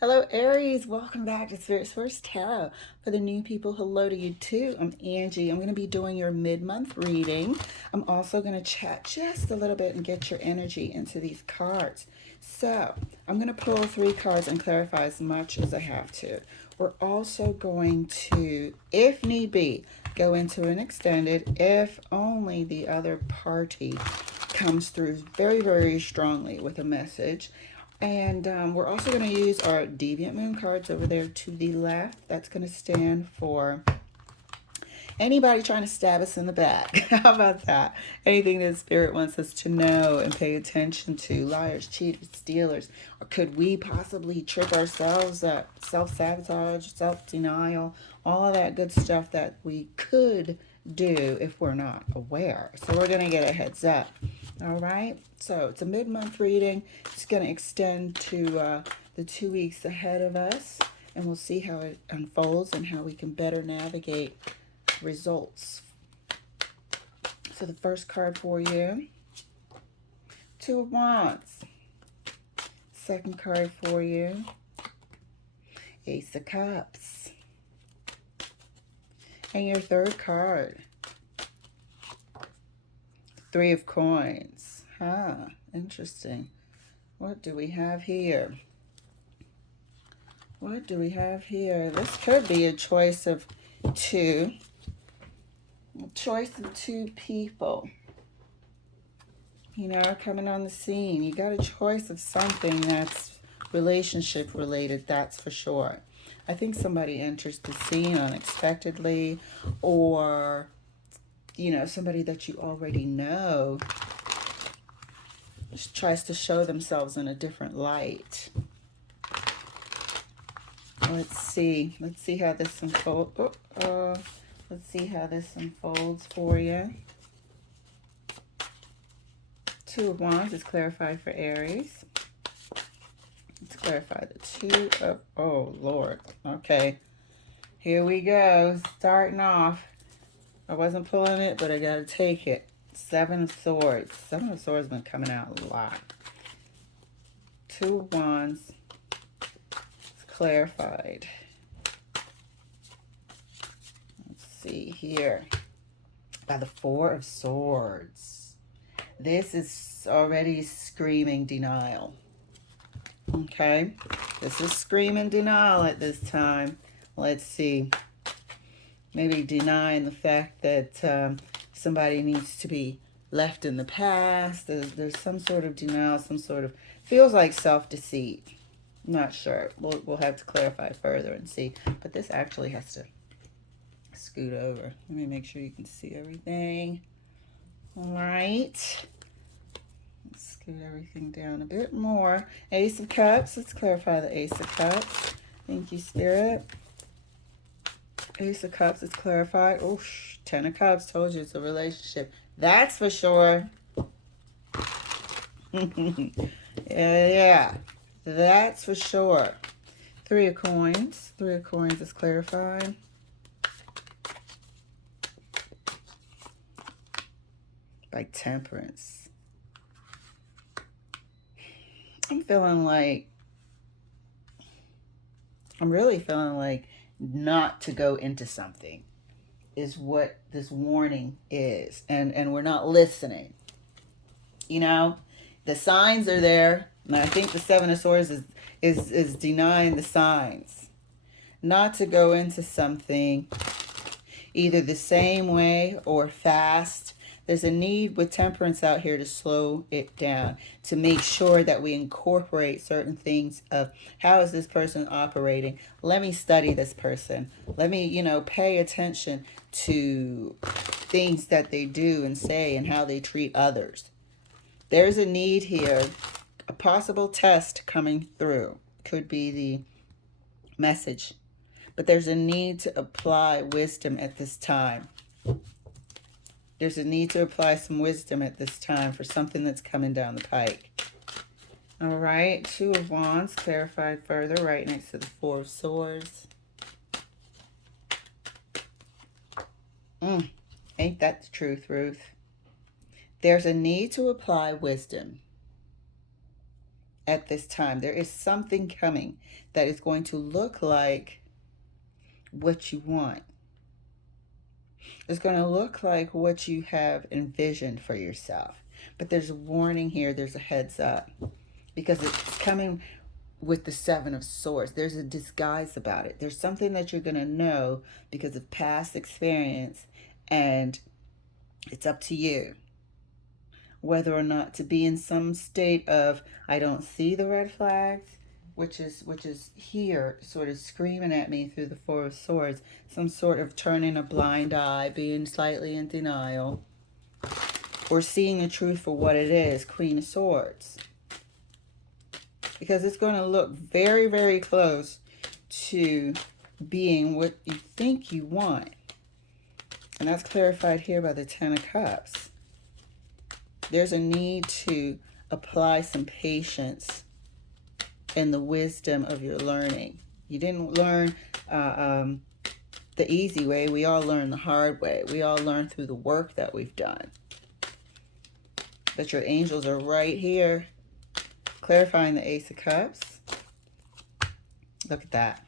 Hello, Aries. Welcome back to Spirit Source Tarot. For the new people, hello to you too. I'm Angie. I'm going to be doing your mid-month reading. I'm also going to chat just a little bit and get your energy into these cards. So I'm going to pull 3 cards and clarify as much as I have to. We're also going to, if need be, go into an extended if only the other party comes through very, very strongly with a message. And we're also going to use our Deviant Moon cards over there to the left. That's going to stand for anybody trying to stab us in the back. How about that? Anything that Spirit wants us to know and pay attention to. Liars, cheaters, stealers. Or could we possibly trip ourselves up? Self-sabotage, self-denial, all of that good stuff that we could do if we're not aware. So we're going to get a heads up. All right. So it's a mid-month reading. It's going to extend to the 2 weeks ahead of us. And we'll see how it unfolds and how we can better navigate results. So the first card for you, 2 of Wands. Second card for you, Ace of Cups. And your third card, 3 of Coins. Interesting. What do we have here? What do we have here? This could be a choice of 2. A choice of 2 people, coming on the scene. You got a choice of something that's relationship related, that's for sure. I think somebody enters the scene unexpectedly, or somebody that you already know tries to show themselves in a different light. Let's see how this unfolds. Let's see how this unfolds for you. 2 of Wands is clarified for Aries. Let's clarify the 2 of, oh Lord. Okay, here we go. Starting off. I wasn't pulling it, but I gotta take it. 7 of Swords. 7 of Swords has been coming out a lot. 2 of Wands. It's clarified. Let's see here. By the 4 of Swords. This is already screaming denial. Okay, this is screaming denial at this time. Let's see. Maybe denying the fact that somebody needs to be left in the past. There's some sort of denial, some sort of, feels like self-deceit. Not sure. We'll have to clarify further and see. But this actually has to scoot over. Let me make sure you can see everything. All right. Let's scoot everything down a bit more. Ace of Cups. Let's clarify the Ace of Cups. Thank you, Spirit. Ace of Cups is clarified. Oh, 10 of Cups. Told you it's a relationship. That's for sure. Yeah. That's for sure. 3 of Coins. 3 of Coins is clarified. By Temperance. I'm really feeling like not to go into something is what this warning is. And we're not listening. The signs are there. And I think the 7 of Swords is denying the signs. Not to go into something either the same way or fast. There's a need with Temperance out here to slow it down, to make sure that we incorporate certain things of how is this person operating. Let me study this person. Let me, pay attention to things that they do and say and how they treat others. There's a need here, a possible test coming through. Could be the message. But there's a need to apply wisdom at this time. There's a need to apply some wisdom at this time for something that's coming down the pike. All right, 2 of Wands, clarified further, right next to the 4 of Swords. Ain't that the truth, Ruth? There's a need to apply wisdom. at this time. There is something coming that is going to look like what you want. It's going to look like what you have envisioned for yourself. But there's a warning here, there's a heads up, because it's coming with the Seven of Swords. There's a disguise about it. There's something that you're going to know because of past experience, and it's up to you whether or not to be in some state of, I don't see the red flags, which is here sort of screaming at me through the Four of Swords, some sort of turning a blind eye, being slightly in denial, or seeing the truth for what it is, Queen of Swords. Because it's going to look very, very close to being what you think you want. And that's clarified here by the Ten of Cups. There's a need to apply some patience and the wisdom of your learning. You didn't learn the easy way. We all learn the hard way. We all learn through the work that we've done. But your angels are right here, clarifying the Ace of Cups. Look at that.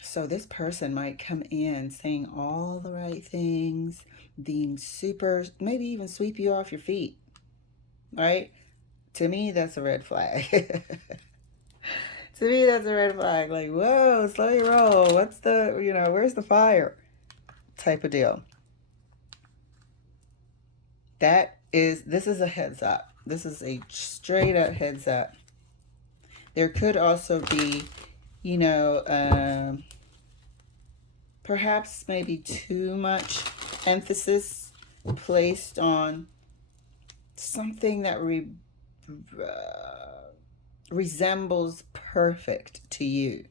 So this person might come in saying all the right things, being super, maybe even sweep you off your feet, right? To me, that's a red flag. To me, that's a red flag. Like, whoa, slow your roll. What's the, where's the fire? Type of deal. This is a heads up. This is a straight up heads up. There could also be, perhaps maybe too much emphasis placed on something that resembles perfect to you.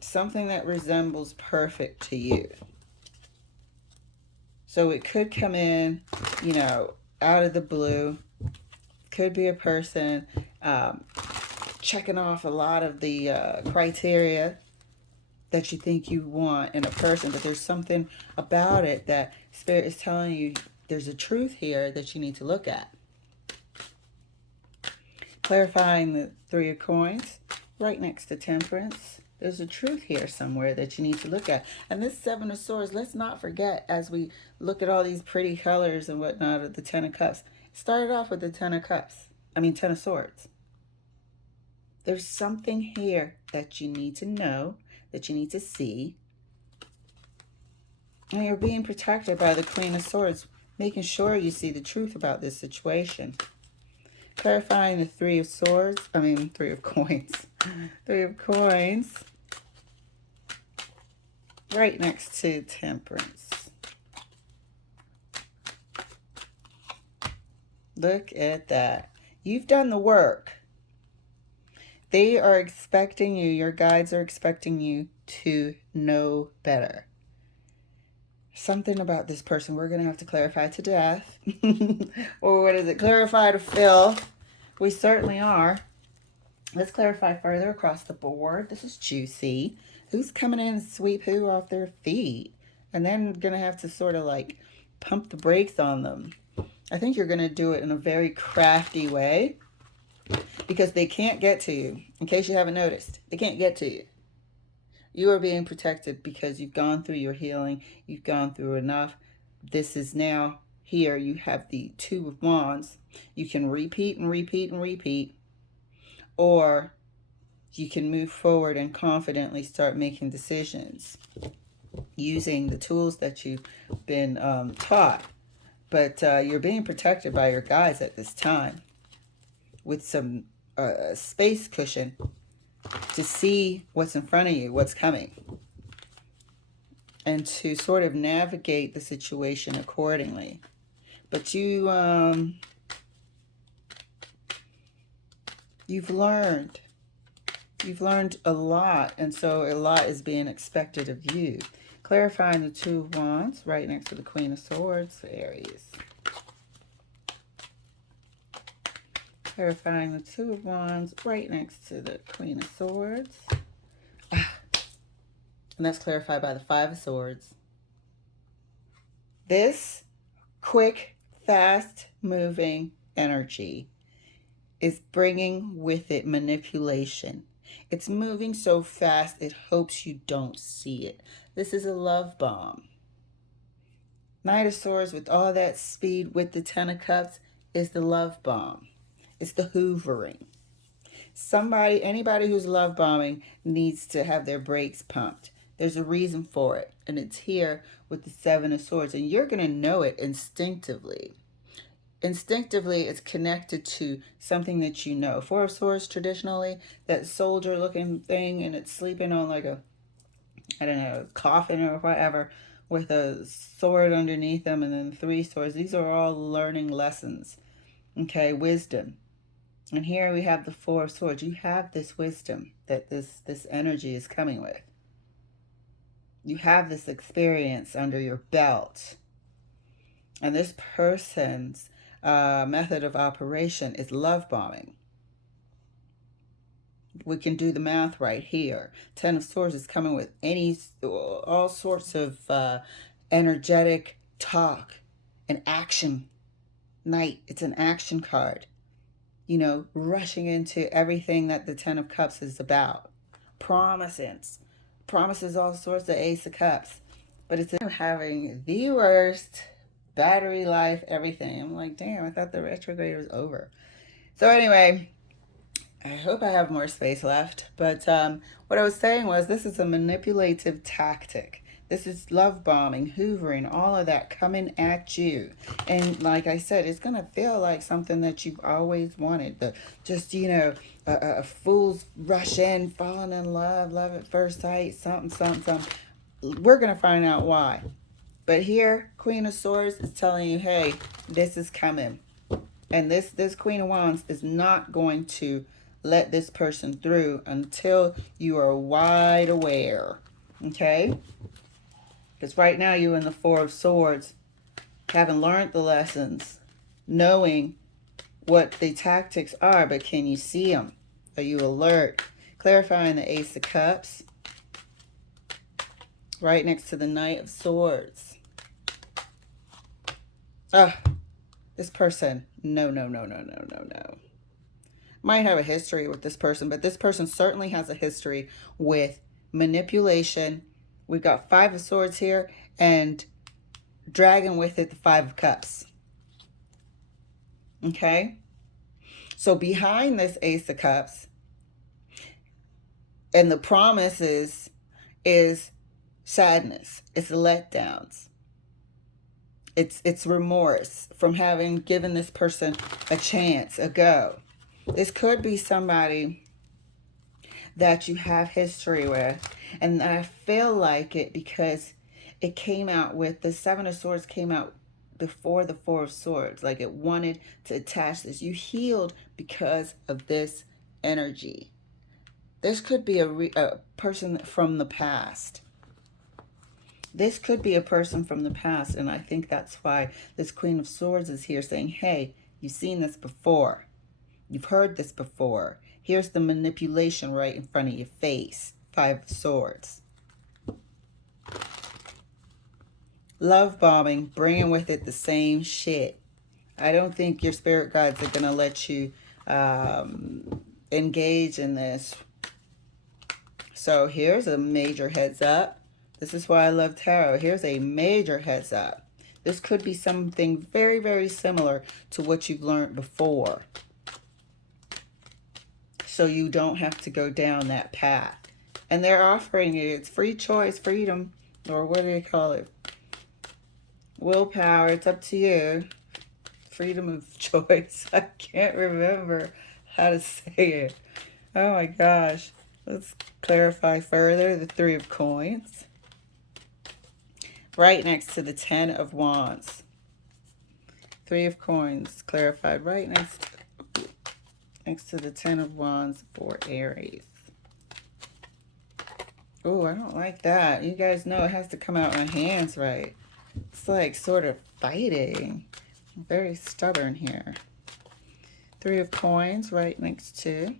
Something that resembles perfect to you. So it could come in, out of the blue. Could be a person checking off a lot of the criteria that you think you want in a person, but there's something about it that Spirit is telling you there's a truth here that you need to look at. Clarifying the Three of Coins right next to Temperance. There's a truth here somewhere that you need to look at. And this Seven of Swords, let's not forget, as we look at all these pretty colors and whatnot of the Ten of Cups, started off with the Ten of Swords. There's something here that you need to know, that you need to see. And you're being protected by the Queen of Swords, making sure you see the truth about this situation. Clarifying the Three of Coins. Three of Coins. Right next to Temperance. Look at that. You've done the work. They are expecting you, your guides are expecting you to know better. Something about this person we're going to have to clarify to death. Or what is it? Clarify to fill. We certainly are. Let's clarify further across the board. This is juicy. Who's coming in and sweep who off their feet? And then going to have to sort of like pump the brakes on them. I think you're going to do it in a very crafty way, because they can't get to you. In case you haven't noticed, they can't get to you. You are being protected because you've gone through your healing. You've gone through enough. This is now here. You have the Two of Wands. You can repeat and repeat and repeat. Or you can move forward and confidently start making decisions using the tools that you've been taught. But you're being protected by your guides at this time with some space cushion to see what's in front of you, what's coming, and to sort of navigate the situation accordingly. But you've learned a lot, and so a lot is being expected of you. Clarifying the Two of Wands right next to the Queen of Swords for Aries. Clarifying the Two of Wands right next to the Queen of Swords. And that's clarified by the Five of Swords. This quick fast-moving energy is bringing with it manipulation. It's moving so fast, it hopes you don't see it. This is a love bomb. Knight of Swords with all that speed with the Ten of Cups is the love bomb. It's the hoovering. Anybody who's love bombing needs to have their brakes pumped. There's a reason for it, and it's here with the Seven of Swords, and you're going to know it instinctively. Instinctively, it's connected to something that you know. Four of Swords, traditionally, that soldier-looking thing, and it's sleeping on like a, I don't know, coffin or whatever, with a sword underneath them, and then three swords. These are all learning lessons, okay, wisdom. And here we have the Four of Swords. You have this wisdom that this energy is coming with. You have this experience under your belt. And this person's method of operation is love bombing. We can do the math right here. Ten of Swords is coming with all sorts of energetic talk and action. Knight, it's an action card. You know, rushing into everything that the Ten of Cups is about. Promises all sorts of Ace of Cups. But it's having the worst battery life, everything. I'm like, damn, I thought the retrograde was over. So anyway, I hope I have more space left. But what I was saying was, this is a manipulative tactic. This is love bombing, hoovering, all of that coming at you. And like I said, it's going to feel like something that you've always wanted. Just, you know, a fool's rush in, falling in love, love at first sight, something. We're going to find out why. But here, Queen of Swords is telling you, hey, this is coming. And this Queen of Wands is not going to let this person through until you are wide aware. Okay? Because right now you in the Four of Swords haven't learned the lessons, knowing what the tactics are, but can you see them? Are you alert? Clarifying the Ace of Cups. Right next to the Knight of Swords. This person, no. Might have a history with this person, but this person certainly has a history with manipulation. We've got Five of Swords here, and dragging with it the Five of Cups. Okay? So behind this Ace of Cups, and the promises is sadness. It's letdowns. It's remorse from having given this person a chance, a go. This could be somebody that you have history with. And I feel like it because it came out with, the Seven of Swords came out before the Four of Swords. Like it wanted to attach this. You healed because of this energy. This could be a person from the past. This could be a person from the past. And I think that's why this Queen of Swords is here saying, hey, you've seen this before. You've heard this before. Here's the manipulation right in front of your face. Five of Swords. Love bombing, bringing with it the same shit. I don't think your spirit guides are going to let you engage in this. So here's a major heads up. This is why I love tarot. Here's a major heads up. This could be something very, very similar to what you've learned before. So you don't have to go down that path. And they're offering you, it's free choice, freedom, or what do they call it? Willpower, it's up to you. Freedom of choice. I can't remember how to say it. Oh my gosh. Let's clarify further. The Three of Coins. Right next to the Ten of Wands. Three of Coins clarified right next to the Ten of Wands for Aries. Oh, I don't like that. You guys know it has to come out my hands right. It's like sort of fighting. I'm very stubborn here. Three of Coins right next to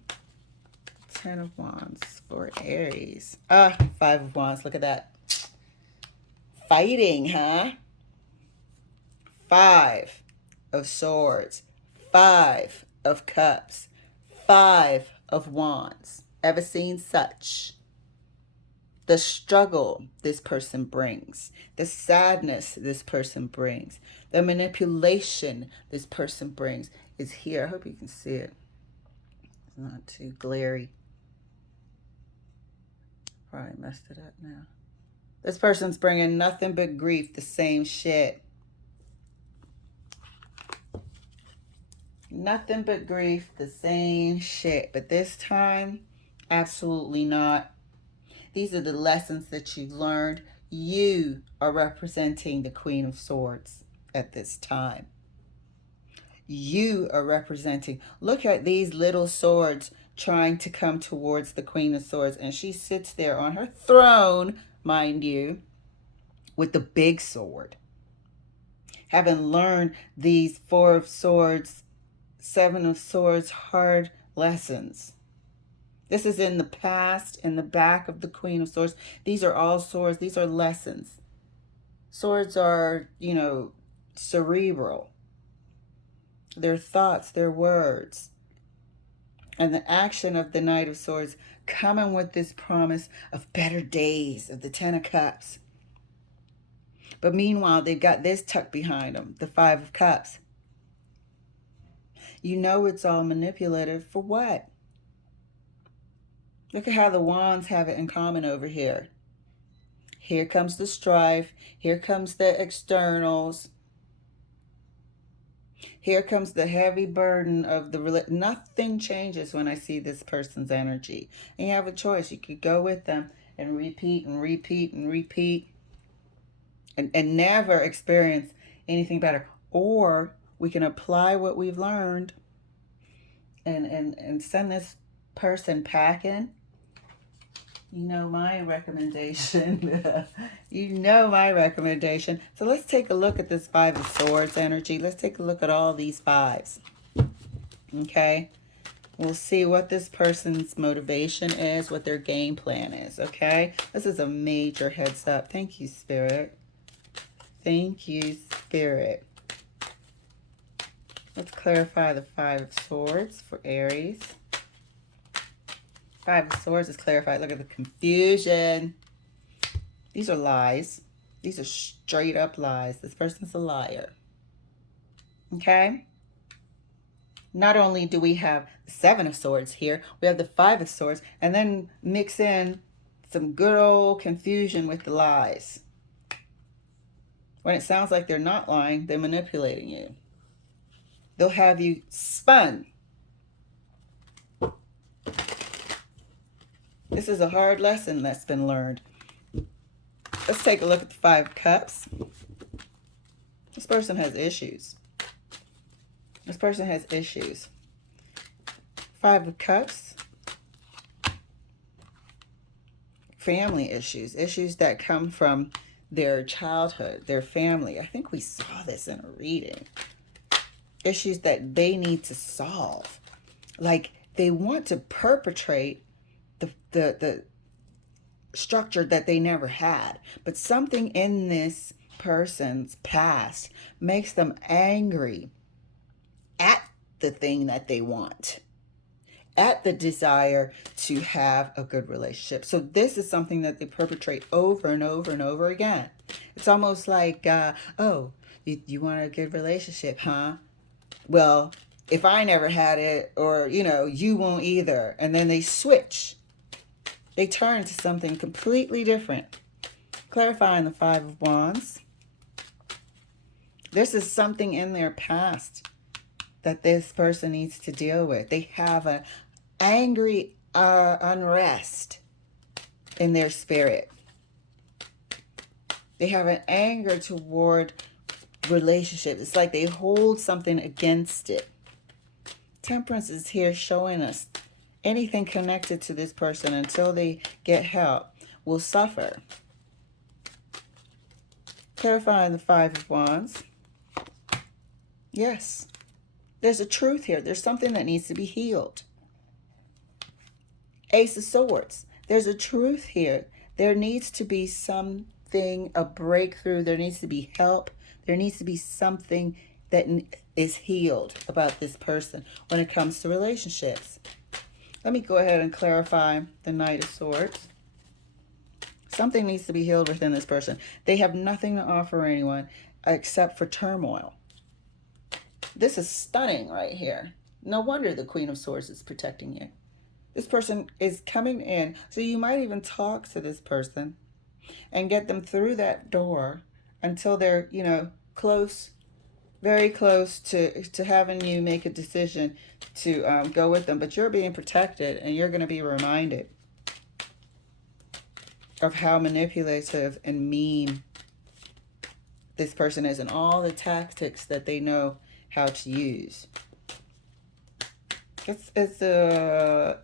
Ten of Wands for Aries. Five of Wands. Look at that. Fighting, huh? Five. of Swords, Five of Cups, Five of Wands. Ever seen such? The struggle this person brings, the sadness this person brings, the manipulation this person brings is here. I hope you can see it. It's not too glary. Probably messed it up now. This person's bringing nothing but grief, the same shit. Nothing but grief, the same shit. But this time, absolutely not. These are the lessons that you've learned. You are representing the Queen of Swords at this time. You are representing. Look at these little swords trying to come towards the Queen of Swords. And she sits there on her throne, mind you, with the big sword. Having learned these Four of Swords, Seven of Swords hard lessons. This is in the past, in the back of the Queen of Swords. These are all swords. These are lessons. Swords are, cerebral. Their thoughts, their words. And the action of the Knight of Swords coming with this promise of better days, of the Ten of Cups. But meanwhile, they've got this tucked behind them, the Five of Cups. You know it's all manipulative for what? Look at how the wands have it in common over here. Here comes the strife. Here comes the externals. Here comes the heavy burden of the nothing changes when I see this person's energy. And you have a choice. You could go with them and repeat and repeat and repeat and never experience anything better. Or we can apply what we've learned and send this person packing. You know my recommendation. You know my recommendation. So let's take a look at this Five of Swords energy. Let's take a look at all these fives. Okay? We'll see what this person's motivation is, what their game plan is. Okay? This is a major heads up. Thank you, Spirit. Thank you, Spirit. Let's clarify the Five of Swords for Aries. Five of Swords is clarified. Look at the confusion. These are lies. These are straight up lies. This person's a liar. Okay? Not only do we have the Seven of Swords here, we have the Five of Swords, and then mix in some good old confusion with the lies. When it sounds like they're not lying, they're manipulating you. They'll have you spun. This is a hard lesson that's been learned. Let's take a look at the Five of Cups. This person has issues. This person has issues. Five of Cups. Family issues. Issues that come from their childhood, their family. I think we saw this in a reading. Issues that they need to solve. Like they want to perpetrate the structure that they never had. But something in this person's past makes them angry at the thing that they want, at the desire to have a good relationship. So this is something that they perpetrate over and over and over again. It's almost like, oh, you want a good relationship, huh? Well, if I never had it, or, you won't either. And then they switch. They turn to something completely different. Clarifying the Five of Wands. This is something in their past that this person needs to deal with. They have an angry unrest in their spirit. They have an anger toward relationship. It's like they hold something against it. Temperance is here showing us anything connected to this person until they get help will suffer. Clarifying the Five of Wands. Yes, there's a truth here. There's something that needs to be healed. Ace of Swords. There's a truth here. There needs to be something, a breakthrough. There needs to be help. There needs to be something that is healed about this person when it comes to relationships. Let me go ahead and clarify the Knight of Swords. Something needs to be healed within this person. They have nothing to offer anyone except for turmoil. This is stunning right here. No wonder the Queen of Swords is protecting you. This person is coming in, so you might even talk to this person and get them through that door until they're, close, very close to having you make a decision to go with them. But you're being protected, and you're going to be reminded of how manipulative and mean this person is and all the tactics that they know how to use. It's I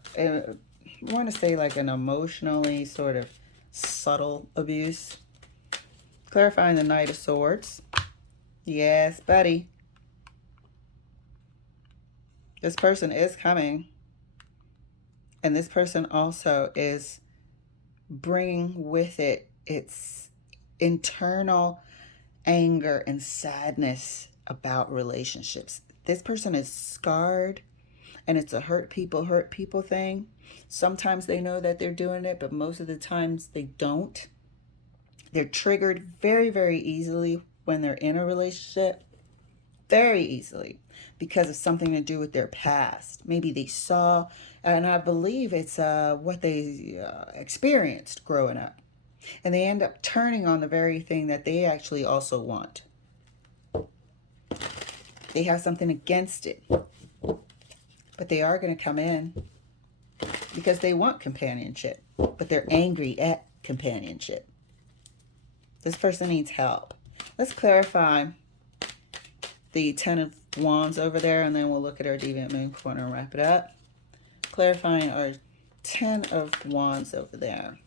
want to say like an emotionally sort of subtle abuse. Clarifying the Knight of Swords. Yes, buddy. This person is coming. And this person also is bringing with it its internal anger and sadness about relationships. This person is scarred, and it's a hurt people thing. Sometimes they know that they're doing it, but most of the times they don't. They're triggered very, very easily when they're in a relationship. Very easily, because of something to do with their past. Maybe they saw, and I believe it's what they experienced growing up. And they end up turning on the very thing that they actually also want. They have something against it. But they are going to come in because they want companionship. But they're angry at companionship. This person needs help. Let's clarify the Ten of Wands over there, and then we'll look at our Deviant Moon corner and wrap it up. Clarifying our Ten of Wands over there.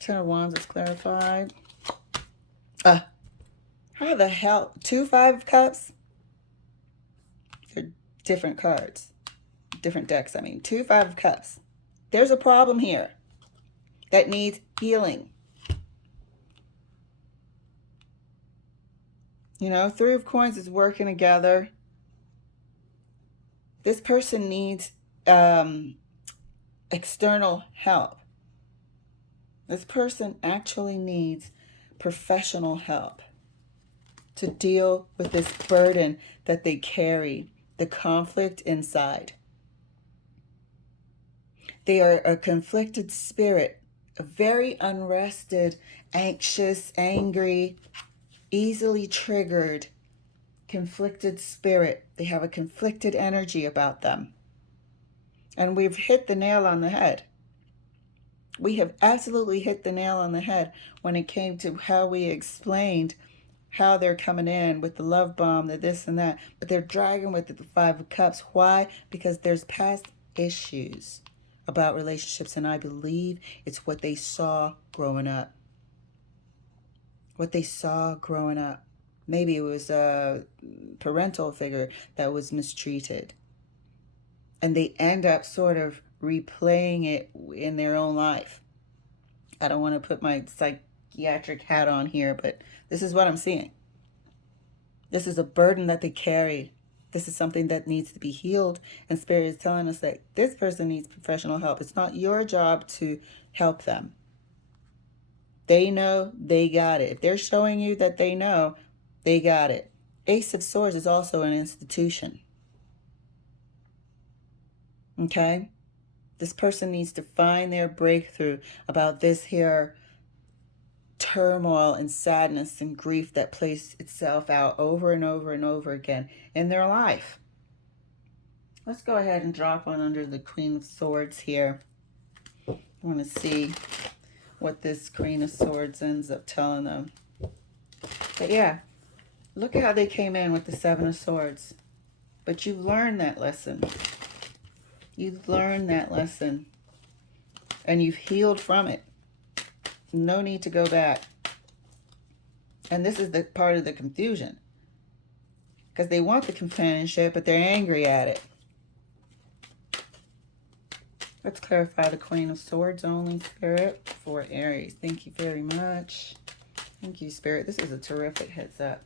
Ten of Wands is clarified. How the hell? 2 Five of Cups? They're different cards. Different decks, I mean. 2 Five of Cups. There's a problem here that needs healing. Three of Coins is working together. This person needs external help. This person actually needs professional help to deal with this burden that they carry, the conflict inside. They are a conflicted spirit, a very unrested, anxious, angry, easily triggered, conflicted spirit. They have a conflicted energy about them. And we've hit the nail on the head. We have absolutely hit the nail on the head when it came to how we explained how they're coming in with the love bomb, the this and that. But they're dragging with the Five of Cups. Why? Because there's past issues about relationships. And I believe it's what they saw growing up. What they saw growing up. Maybe it was a parental figure that was mistreated. And they end up sort of replaying it in their own life. I don't want to put my psychiatric hat on here, but this is what I'm seeing. This is a burden that they carry. This is something that needs to be healed. And Spirit is telling us that this person needs professional help. It's not your job to help them. They know they got it. If they're showing you that they know, they got it. Ace of Swords is also an institution. Okay? This person needs to find their breakthrough about this here turmoil and sadness and grief that plays itself out over and over and over again in their life. Let's go ahead and drop on under the Queen of Swords here. I want to see what this Queen of Swords ends up telling them. But yeah, look at how they came in with the Seven of Swords. But you've learned that lesson. You've learned that lesson. And you've healed from it. No need to go back. And this is the part of the confusion. Because they want the companionship, but they're angry at it. Let's clarify the Queen of Swords only, Spirit, for Aries. Thank you very much. Thank you, Spirit. This is a terrific heads up.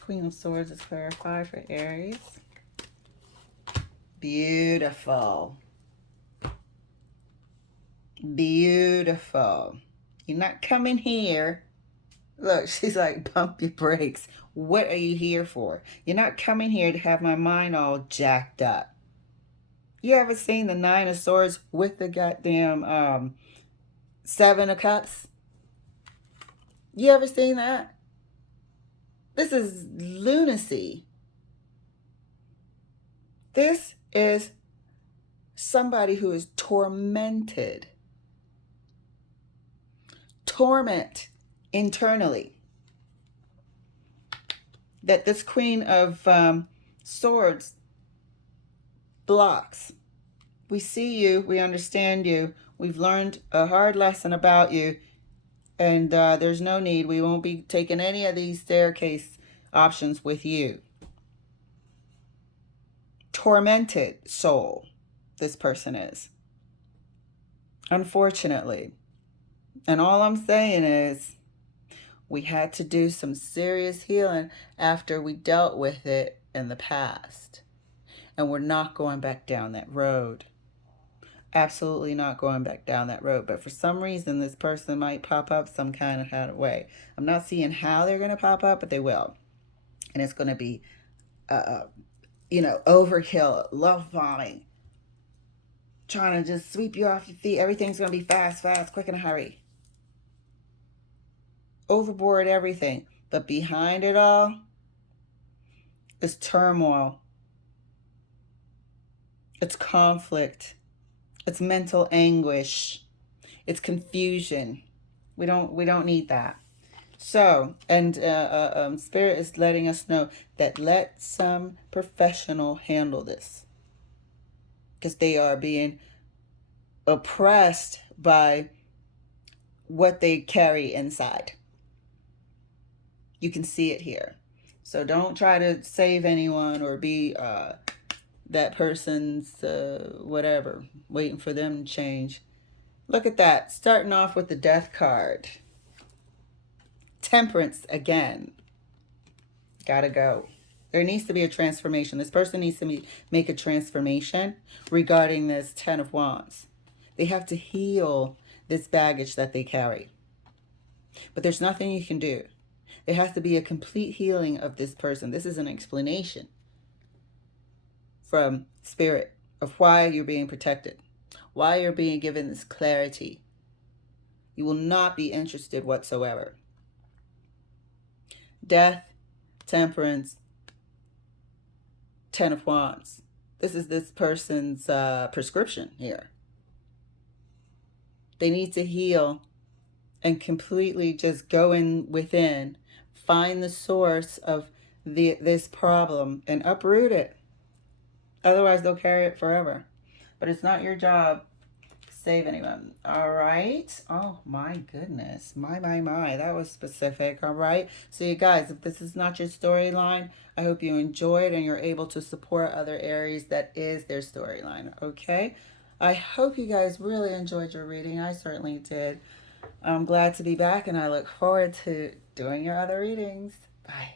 Queen of Swords is clarified for Aries. Beautiful. Beautiful. You're not coming here. Look, she's like, pump your brakes. What are you here for? You're not coming here to have my mind all jacked up. You ever seen the Nine of Swords with the goddamn Seven of Cups? You ever seen that? This is lunacy. This is somebody who is tormented. Torment internally. That this Queen of Swords blocks. We see you. We understand you. We've learned a hard lesson about you. And there's no need. We won't be taking any of these staircase options with you. Tormented soul, this person is. Unfortunately. And all I'm saying is, we had to do some serious healing after we dealt with it in the past. And we're not going back down that road. Absolutely not going back down that road. But for some reason, this person might pop up some kind of way. I'm not seeing how they're going to pop up, but they will. And it's going to be, overkill, love bombing. Trying to just sweep you off your feet. Everything's going to be fast, quick in a hurry. Overboard everything. But behind it all is turmoil. It's conflict. It's mental anguish. It's confusion. We don't need that. So, and Spirit is letting us know that let some professional handle this. Because they are being oppressed by what they carry inside. You can see it here. So don't try to save anyone or be that person's whatever, waiting for them to change. Look at that. Starting off with the Death card. Temperance again. Gotta go. There needs to be a transformation. This person needs to make a transformation regarding this Ten of Wands. They have to heal this baggage that they carry. But there's nothing you can do. There has to be a complete healing of this person. This is an explanation from Spirit of why you're being protected, why you're being given this clarity. You will not be interested whatsoever. Death, Temperance, Ten of Wands. This is this person's prescription here. They need to heal and completely just go in within, find the source of this problem and uproot it. Otherwise, they'll carry it forever. But it's not your job to save anyone. All right. Oh, my goodness. My. That was specific. All right. So, you guys, if this is not your storyline, I hope you enjoyed and you're able to support other Aries that is their storyline. Okay. I hope you guys really enjoyed your reading. I certainly did. I'm glad to be back, and I look forward to doing your other readings. Bye.